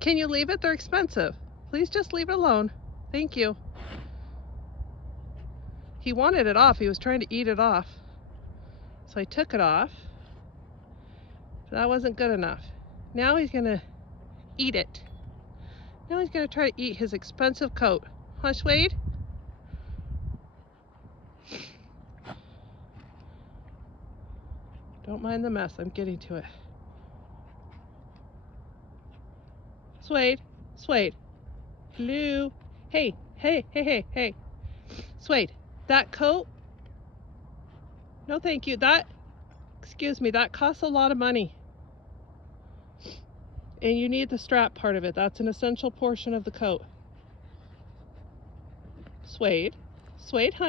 Can you leave it? They're expensive. Please just leave it alone. Thank you. He wanted it off. He was trying to eat it off. So I took it off. But that wasn't good enough. Now he's gonna eat it. Now he's gonna try to eat his expensive coat. Huh, Suede? Don't mind the mess. I'm getting to it. Suede, Suede. Hello. Hey, hey, hey, hey, hey. Suede, that coat? No, thank you. Excuse me, that costs a lot of money. And you need the strap part of it. That's an essential portion of the coat. Suede, Suede, honey.